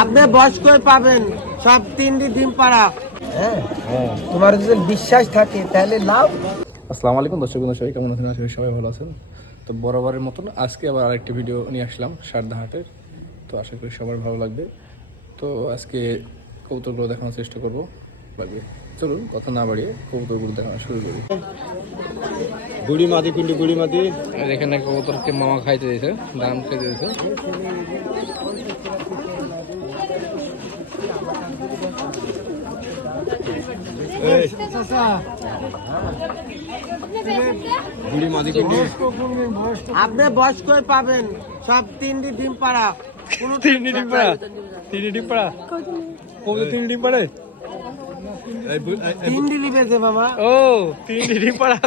আপনি বয়স্কই পাবেন? সব তিনটি ডিম পাড়া। হ্যাঁ তোমার যদি বিশ্বাস থাকে তাহলে লাভ আসসালামু আলাইকুম দর্শক বন্ধু সবাই কেমন আছেন? আশা করি সবাই ভালো আছেন। তো বরাবরের মতন আজকে আবার আরেকটি ভিডিও নিয়ে আসলাম সারদা হাটের। তো আশা করি সবার ভালো লাগবে। তো আজকে কবুতরগুলো দেখানোর চেষ্টা করব। লাগবে চলুন কথা না বাড়িয়ে কবুতরগুলো দেখানো শুরু করি। গুড়ি মাদি কুন্ডি গুড়ি মাদি। এখানে কবুতরকে মামা খাইতে দিয়েছে দাম খেতে দিয়েছে। গুড়ি মাদি কুন্ডি আপনি বয়স্কই পাবেন। সব তিনটি ডিম পাড়া। কোনো তিনটি ডিম পাড়া? তিনটি ডিম পাড়া? তিনটি ডিম পাড়ে? তিনটি লিবেছে মামা। ও তিন পাড়া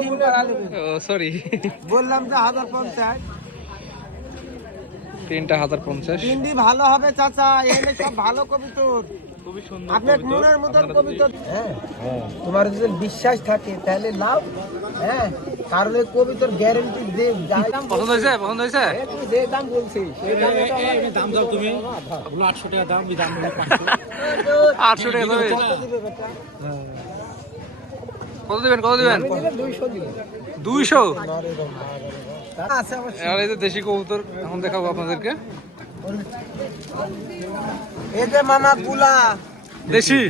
ডিম পাড়া ও সরি বললাম যে হাজার পঞ্চাশ। তিনটা হাজার পঞ্চাশ। তিনটি ভালো হবে চাচা। এনে সব ভালো কবিতর খুবই সুন্দর আপনার মনের মতন কবিতর হ্যাঁ তোমার যদি বিশ্বাস থাকে তাহলে লাভ হ্যাঁ কারণ এই কবিতর গ্যারেন্টি দে পছন্দ হয়েছে? পছন্দ হয়েছে? যে দাম বলছিস সেই দামে দাও তুমি। আটশো টাকা দাম দাম আটশো টাকা কত দিবে বেটা? কত দিবেন কত দিবেন? আমি দিলে 200 দিবো। দুইশো? আর এই যে দেশি কবুতর এখন দেখাবো আপনাদেরকে। এই যে মামা গুলা। দেশি?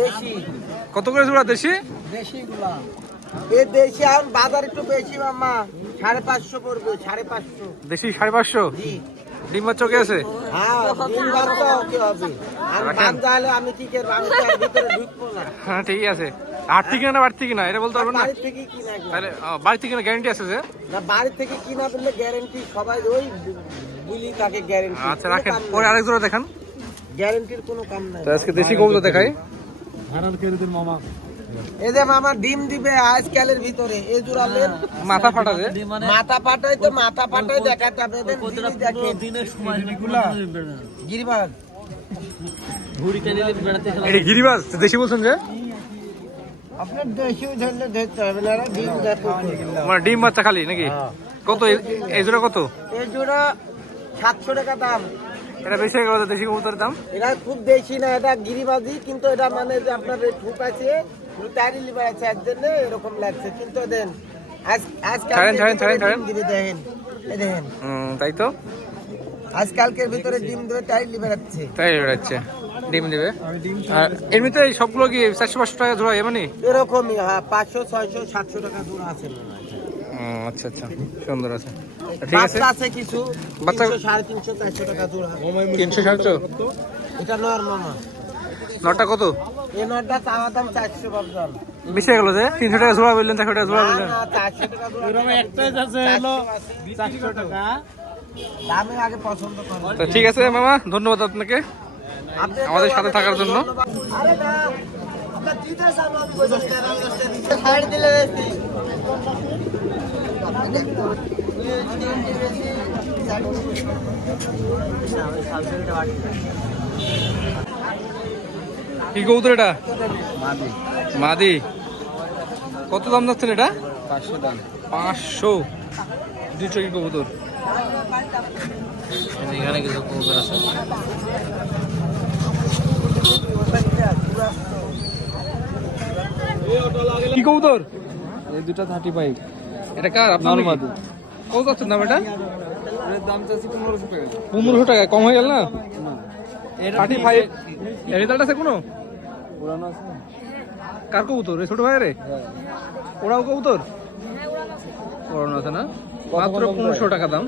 দেশি। কত করে জোড়া দেশি? দেশি গুলা। দেশি এখন বাজার একটু বেশি মামা। সাড়ে পাঁচশো পড়বে সাড়ে পাঁচশো। দেশি সাড়ে পাঁচশো? ডিম আছে? হ্যাঁ দিন বাদ তো হবে। আমি কি করব আমি তো ভিতরে ঢুকবো না। হ্যাঁ ঠিক আছে। আট থেকে না বাড়ি থেকে না? এটা বলতে পারবেন না? বাড়ি থেকে কিনা তাহলে বাড়ি থেকে না গ্যারান্টি আছে যে? না বাড়ি থেকে কিনা দিলে গ্যারেন্টি সবাই ওই গ্যারেন্টি আচ্ছা রাখেন। পরে আরেক জোড়া দেখান। গ্যারেন্টির কোনো কাম নাই। তো আজকে দেশি কবুতর দেখাই। করে দিন মামা। এই যে মামা ডিম দিবে আজকালের ভিতরে। এই জোড়ালেন মাথা ফাটাবে? মাথা পাটাই তো মাথা পাটাই দেখাতে হবে। এদের দিনই দেখেন। গিরিবাজ এটা গিরিবাজ দেশি বলছেন যে? আপনার দেশিও ধরলে ধরতে হবে না ডিম মানে ডিম বাচ্চা খালি নাকি? কত এই- এই জোড়া কত? এই জোড়া সাতশো টাকা দাম। এটা বেশি দেশি কবুতরের দাম? এটা খুব বেশি না এটা গিরিবাজি কিন্তু এটা মানে যে আপনার ঠুক আছে টাইরি লিভার আছে এর জন্য এরকম লাগছে। কিন্তু দেন আজ আজকাল ছাড়েন, ছাড়েন, ছাড়েন, ছাড়েন। দেখেন। দেখেন। হুম, তাই তো? আজকালকের ভিতরে ডিম দেবে টাইরি লিভার আছে। তাই বেড়াচ্ছে ডিম দিবে। আর এমনিতে এই সবগুলো কি চারশো পাঁচশো টাকা জোড়া এমনি এরকমই হ্যাঁ পাঁচশো ছয়শো সাতশো টাকা দূর আছে। আচ্ছা আচ্ছা। সুন্দর আছে। ঠিক আছে? আছে কিছু। বাচ্চা- তিনশো সাড়ে তিনশো চারশো টাকা দূর তিনশো সাতশো? এটা নর মামা। নটা কত? এই নরটা চাওয়া দাম চারশো বাবজান বেশি হয়ে গেল যে? তিনশো টাকা জোড়া বললেন চারশো টাকা জোড়া বললেন। না চারশো টাকা দূর একটাই আছে হলো চারশো টাকা। দামে আগে পছন্দ করেন তো ঠিক আছে মামা ধন্যবাদ আপনাকে। আমাদের সাথে থাকার জন্য। আরে না আমরা জিতে সামনে আমি বসে আছি, আমি বসে আছি। সাইড দিলে বেশি। কি কবুতর এটা? মাদি। কত দাম যাচ্ছেন এটা? পাঁচশো দাম। পাঁচশো। দুশো কি কবুতর? এখানে কিছু কবুতর আছে। কি কবুতর? এই দুটা থার্টি ফাইভ এটা কার? আপনার? মাদি। কত যাচ্ছেন দাম এটা? দাম চাচ্ছি পনেরোশো টাকা। পনেরোশো টাকা কম হয়ে গেল না? থার্টি ফাইভ রেজাল্ট আছে কোনো? পুরানো আছে কার কবুতর? ছোট ভাই রে ওরাও কবুতর? ওরানো আছে। না? মাত্র পনেরোশো টাকা দাম।